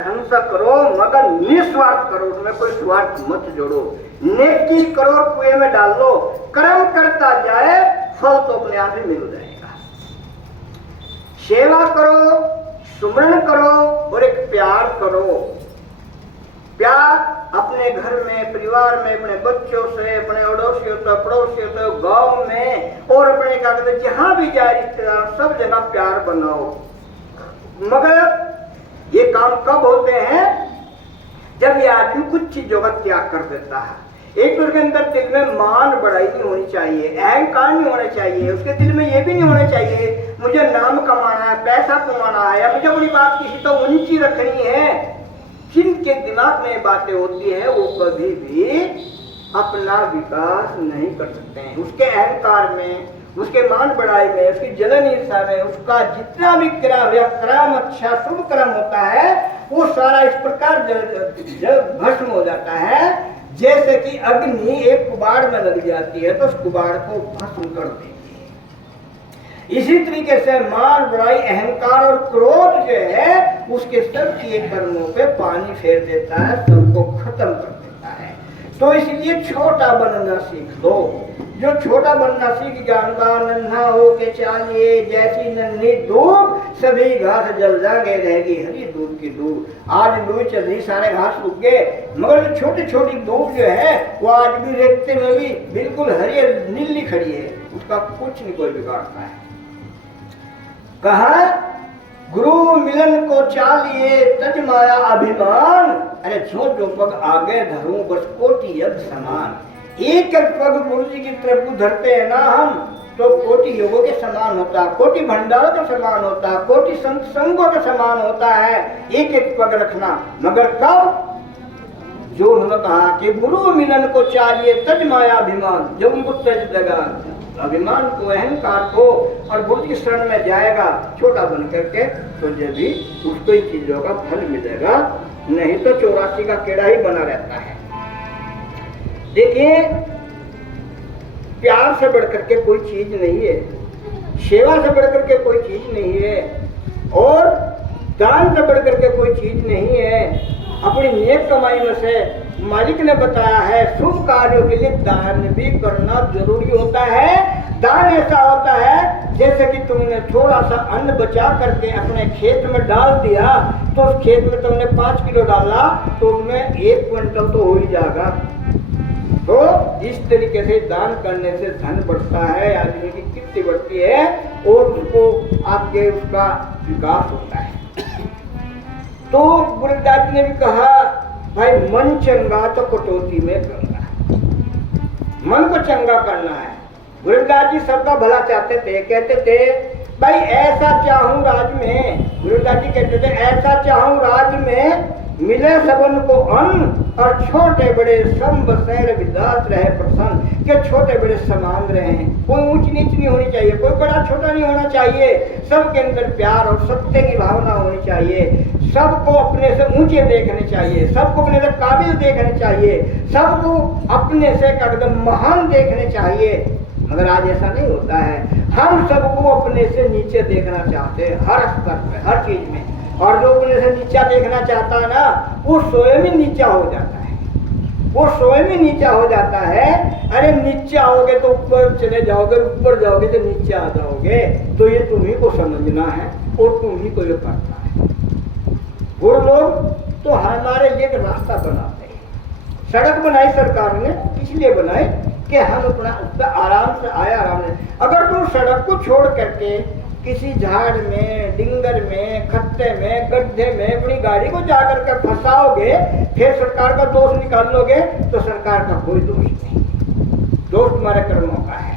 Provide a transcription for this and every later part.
हिंसा करो मगर निस्वार्थ करो, उसमें कोई स्वार्थ मत जोड़ो। नेकी करो, कुएं में डाल लो, कर्म करता जाए, फल तो अपने आप ही मिल जाएगा। सेवा करो, सुमरण करो और एक प्यार करो। प्यार अपने घर में, परिवार में, अपने बच्चों से, अपने अड़ोसियों से, पड़ोसियों से, गांव में और अपने क्या कहते जहां भी जाए रिश्तेदार, सब जगह प्यार बनाओ। मगर ये काम कब होते हैं? जब ये आदमी कुछ चीजों का त्याग कर देता है। एक तो उसके अंदर दिल में मान बढ़ाई नहीं होनी चाहिए, अहंकार नहीं होना चाहिए, उसके दिल में ये भी नहीं होना चाहिए मुझे नाम कमाना है, पैसा कमाना है, या मुझे अपनी बात किसी तो ऊंची रखनी है। जिनके दिमाग में बातें होती है वो कभी भी अपना विकास नहीं कर सकते हैं। उसके अहंकार में, उसके मान बढ़ाई में, उसकी जलन ईर्षा में, उसका जितना भी क्रम अच्छा शुभ कर्म होता है वो सारा इस प्रकार जल भस्म हो जाता है जैसे कि अग्नि एक कुबाड़ में लग जाती है तो उस कुबाड़ को भस्म कर देती है। इसी तरीके से मान बढ़ाई, अहंकार और क्रोध जो है उसके सब किए कर्मों पे पानी फेर देता है, सबको खत्म कर देता है। तो इसलिए छोटा बनना सीख लो। जो छोटा बनना सीख जानता, नन्हा हो के चालिए जैसी नन्ही धूप, सभी घास जल जाएंगे, रहेगी हरी दूध की धूप। आज लू चल रही, सारे घास सूख गए, मगर जो छोटी छोटी धूप जो है वो आज भी रेतते में भी बिल्कुल हरी नीली खड़ी है, उसका कुछ नहीं कोई बिगाड़ता है। कहा गुरु मिलन को चालिए तज माया अभिमान, अरे जो पग आगे धरूं बस कोटि यज्ञ समान। एक पग गुरु जी की तरफ को धरते हैं ना हम तो कोटि योगों के समान होता है, कोटि भंडारों के समान होता है, कोटि संत संगों के समान होता है एक एक पग रखना। मगर कब? जो उन्होंने कहा कि गुरु मिलन को चाहिए तज माया अभिमान, जब उनको तज लगा अभिमान को, अहंकार को, और गुरु की शरण में जाएगा छोटा बन करके, तो जब भी उसको इन चीजों का फल मिलेगा, नहीं तो 84 का कीड़ा ही बना रहता है। देखिए, प्यार से बढ़कर के कोई चीज नहीं है, सेवा से बढ़कर के कोई चीज नहीं है, और दान से बढ़कर के कोई चीज नहीं है। अपनी नेक कमाई में से मालिक ने बताया है शुभ कार्यों के लिए दान भी करना जरूरी होता है। दान ऐसा होता है जैसे कि तुमने थोड़ा सा अन्न बचा करके अपने खेत में डाल दिया, तो उस खेत में तुमने 5 किलो डाला तो उसमें 1 क्विंटल तो हो ही जाएगा। तो इस तरीके से दान करने से धन बढ़ता है, आदमी की कीर्ति बढ़ती है और उसको आपके उसका विकास होता है। तो गुरुदास ने भी कहा भाई मन चंगा तो कटौती में गंगा, मन को चंगा करना है। गुरुदास जी सबका भला चाहते थे, कहते थे भाई ऐसा चाहूं राज में, गुरुदास जी कहते थे ऐसा चाहूं राज में मिले सबन को अन्न और छोटे बड़े संब सैर विदास रहे प्रसन्न, के छोटे बड़े समान रहे। कोई ऊंच नीच नहीं होनी चाहिए, कोई बड़ा छोटा नहीं होना चाहिए, सबके अंदर प्यार और सत्य की भावना होनी चाहिए, सबको अपने से ऊंचे देखने चाहिए, सबको अपने से काबिल देखने चाहिए, सबको अपने से एकदम महान देखने चाहिए। मगर आज ऐसा नहीं होता है, हम सबको अपने से नीचे देखना चाहते हैं हर स्तर पे, हर चीज में। और जो अपने से नीचा देखना चाहता है ना, वो स्वयं ही नीचा हो जाता है, वो स्वयं ही नीचा हो जाता है। अरे नीचा होगे तो ऊपर चले जाओगे, ऊपर जाओगे तो नीचे आ जाओगे। तो ये तुम ही को समझना है और तुम ही को ये करना है। वो लोग तो हमारे लिए एक रास्ता बनाते हैं, सड़क बनाई सरकार ने इसलिए बनाई कि हम अपना आराम से आए, आराम से। अगर तुम सड़क को छोड़ करके किसी झाड़ में, डिंगर में, खत्ते में, गड्ढे में अपनी गाड़ी को जाकर के फंसाओगे, फिर सरकार का दोष निकाल लोगे, तो सरकार का कोई दोष नहीं, दोष तुम्हारे कर्मों का है।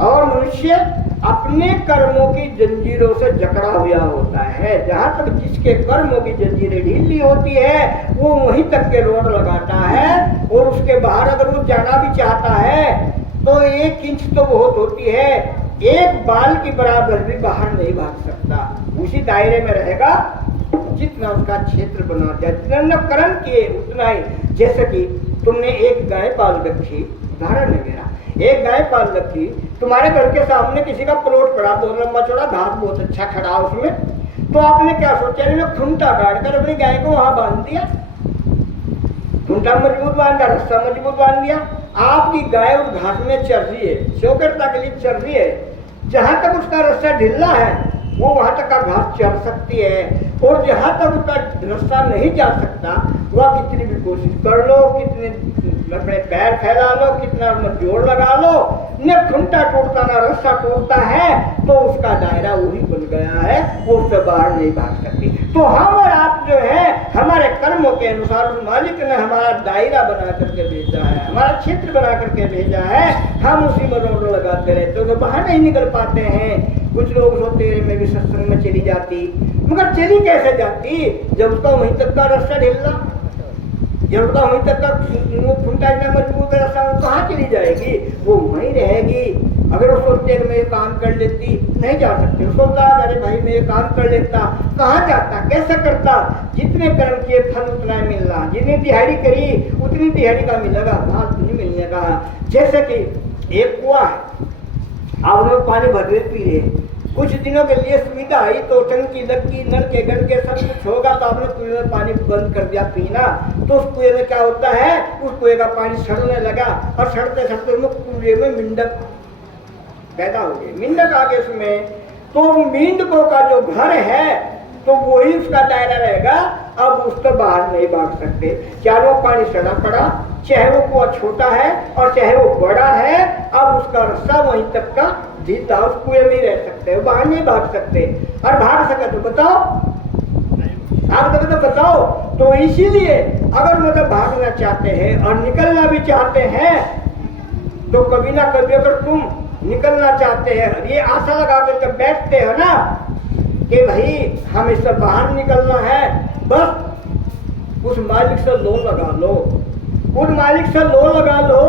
और मनुष्य अपने कर्मों की जंजीरों से जकड़ा हुआ होता है। जहां तक जिसके कर्मों की जंजीरें ढीली होती है वो वहीं तक के रोड लगाता है, और उसके बाहर अगर वो जाना भी चाहता है तो 1 इंच तो बहुत होती है, 1 बाल की बराबर भी बाहर नहीं भाग सकता। उसी दायरे में रहेगा जितना उसका क्षेत्र बना दिया, जितना कर्म किए उतना ही। जैसे कि तुमने एक गाय पाल रखी, उदाहरण है मेरा, एक गाय पाल रखी, तुम्हारे घर के सामने किसी का प्लॉट पड़ा, 2 लंबा चौड़ा, घास बहुत अच्छा खड़ा उसमें, तो आपने क्या सोचा, खूंटा गाड़ कर अपनी गाय को वहां बांध दिया, खूंटा मजबूत बांधा, रस्सा मजबूत बांध दिया। आपकी गाय उस घास में चर रही है, चौकरता के लिए चर रही है, जहां तक उसका रस्सा ढिल्ला है वो वहां तक का घास चर सकती है, और जहां तक उसका रस्सा नहीं जा सकता वह कितनी भी कोशिश कर लो, कितने अपने पैर फैला लो, कितना जोर लगा लो, न खूंटा टूटता ना रस्सा टूटता है, तो उसका दायरा वही बन गया है, वो उससे बाहर नहीं भाग सकती। तो हम और आप जो है हमारे कर्मों के अनुसार उस मालिक ने हमारा दायरा बना करके भेजा है, हमारा क्षेत्र बना करके भेजा है, हम उसी में रोड लगाते रहते तो बाहर नहीं निकल पाते हैं। कुछ लोग सोते मैं भी सत्संग में चली जाती, मगर चली कैसे जाती जब उसका वहीं तक का रास्ता ढिल्ला, जब उसका वहीं तक का खूंटा इतना मजबूत रास्ता, वो कहाँ चली जाएगी, वो वहीं रहेगी। अगर वो सोचते मैं ये काम कर लेती, नहीं जा सकते, सोचता अरे भाई मैं ये काम कर लेता, कहाँ जाता, कैसे करता, जितने कर्म किए फल उतना मिलना, जितनी दिहाड़ी करी उतनी दिहाड़ी का मिलेगा, बात नहीं मिलने का। जैसे कि एक कुआ है, आप लोग पानी भर पी रहे, कुछ दिनों के लिए सुविधा आई तो टंकी लगी, नल के गड़ के सब कुछ होगा, तो आपने कुएं में पानी बंद कर दिया पीना, तो उस कुएं में क्या होता है, उस कुएं का पानी सड़ने लगा, और सड़ते सड़ते कुएं में मेंढक पैदा हो गए, मेंढक आ गए उसमें, तो मेंढकों का जो घर है तो वही उसका दायरा रहेगा, अब उसको बाहर नहीं भाग सकते। चाहे वो पानी सड़ा पड़ा, चाहे वो कुआं छोटा है और चाहे वो बड़ा है, अब उसका रास्ता वहीं तक का जीता, उस कुएं में ही रह सकते हैं, बाहर नहीं भाग सकते। और भाग सके तो बताओ, भाग सके तो बताओ। तो इसीलिए अगर मतलब भागना चाहते हैं और निकलना भी चाहते हैं, तो कभी ना कभी अगर तुम निकलना चाहते हैं, ये आशा लगा करके बैठते हो ना कि भाई हम इससे बाहर निकलना है, बस उस मालिक से लोन लगा लो, उस मालिक से लोन लगा लो,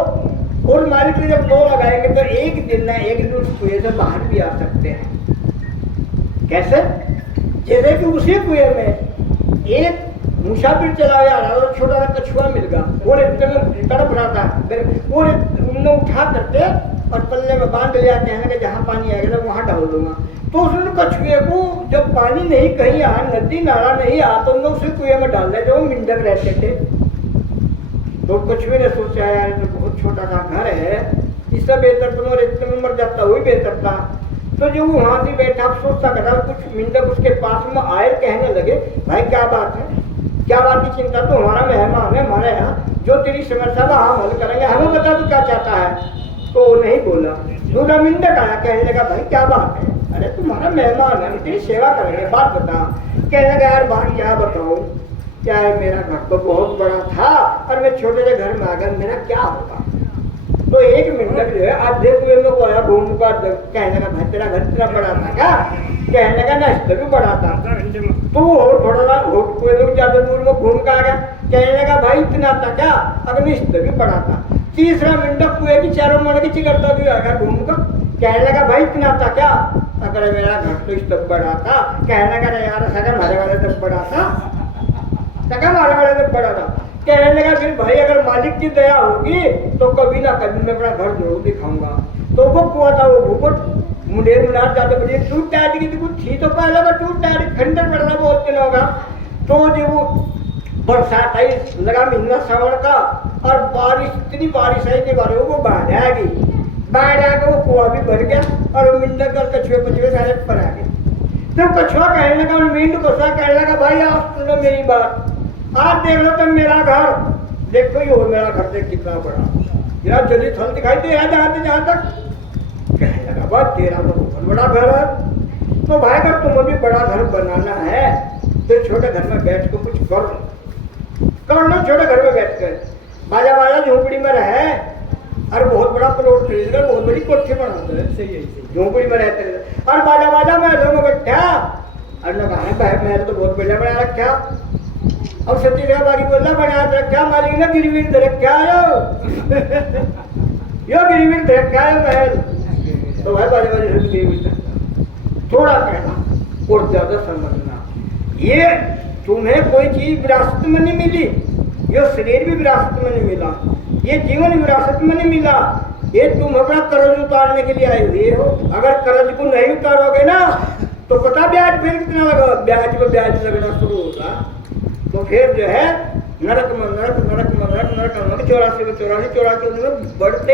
और मालिक से जब लोन लगाएंगे तो एक दिन ना एक दिन उस कुएं से बाहर भी आ सकते हैं। कैसे? जैसे कि उसी कुएं में एक मुसाफिर चला जा रहा और छोटा सा कछुआ मिल गया, वो तड़प रहा था, वो उन्होंने उठा करके और पल्ले में बांध लिया, कहने के जहाँ पानी आएगा वहां डाल दूंगा। तो उसने कछुए को जब पानी नहीं कहीं आ, नदी नाला नहीं आ, तो उन्होंने उसी कुएं में डाल दिया जो मेंढक रहते थे। तो कछुए ने सोचा यार तो बहुत छोटा सा घर है, इससे बेहतर तो रेत में मर जाता, वही बेहतर था। तो जो वो वहां से बैठा सोचता करता, कुछ मेंढक उसके पास में आए, कहने लगे भाई क्या बात है, क्या बात की चिंता, तो हमारा मेहमान है, हमारे यहाँ जो तेरी समस्या हम हल करेंगे, हमें बता तू क्या चाहता है। तो नहीं बोला, दूसरा मेंढक आया, कहने लगा भाई क्या बात है, अरे तुम्हारा मेहमान है, तेरी सेवा करेंगे, बात बता। कहने लगा यार बात क्या बताऊं, क्या है मेरा घर तो बहुत बड़ा था और मैं छोटे से घर में आ गया, मेरा क्या होगा। तो एक मेंढक जो है आधे कुएं में को आया घूम कर, कहने लगा भाई तेरा घर इतना बड़ा था क्या, कहने लगा ना इससे भी बड़ा था। तो और थोड़ा सा कुएं में ज्यादा दूर में घूम कर आ गया, कहने लगा भाई इतना था क्या, अगर इससे भी बड़ा था। तीसरा मेंढक कुएं की चारों मोड़ की चिकरता भी आ गया घूम कर, कहने लगा भाई इतना था क्या, अगर मेरा घर तो इस तक बड़ा था, कहने लगा यार सगा हमारे वाले तक बड़ा था, सगा हमारे वाले तक बड़ा था। कहने लगा फिर भाई अगर मालिक की दया होगी तो कभी ना कभी मैं अपना घर जरूर दिखाऊंगा। तो वो कुआ था, वो भूपट मुंडेर मुनार जाते बड़े टूट टाइट की कुछ थी, तो पहले का टूट टाइट खंडर पड़ रहा बहुत दिन होगा। तो जो वो बरसात आई, लगा महीना सावन का, और बारिश इतनी बारिश आई कि बारिश वो बाढ़ आ गई, बाढ़ आकर वो कुआ भी भर गया और वो मेंढक और कछुए पछुए सारे पर आ गए। तो कछुआ कहने लगा, मेंढक को कहने लगा भाई आप सुनो मेरी बात, आज देख लो तुम मेरा घर, देखो ही हो मेरा घर देख कितना बड़ा, जरा जल्दी थल दिखाई दे जहाँ तक। कहने लगा बात तेरा तो बहुत बड़ा घर है, तो भाई अगर तुम्हें भी बड़ा घर बनाना है तो छोटे घर में बैठ कर कुछ कर लो, छोटे घर में बैठ कर बाजा बाजा झोपड़ी में रहे और बहुत बड़ा प्लॉट खरीद कर बहुत बड़ी कोठी बनाते हैं, सही है, झोपड़ी में रहते हैं और बाजा बाजा में लोग बैठा और लोग महल तो बहुत बढ़िया बना रखा। अब सती जगह बाकी बोलना बना रखा, मालिक ने गिरवी रखा यो गिरवी रखा है महल, तो भाई बाजा बाजा गिरवी थोड़ा कहना और ज्यादा समझना, ये तुम्हें कोई चीज विरासत में नहीं मिली, ये शरीर भी विरासत में नहीं मिला, ये जीवन विरासत में नहीं मिला, ये तुम अपना कर्ज उतारने के लिए आए हुए हो। अगर कर्ज को नहीं उतारोगे ना तो पता ब्याज फिर कितना लगा, ब्याज पे ब्याज लगना शुरू होगा। तो फिर जो है नरक में नरक, नरक में नरक, नरक में नरक, 84 में 84, 84 में बढ़ते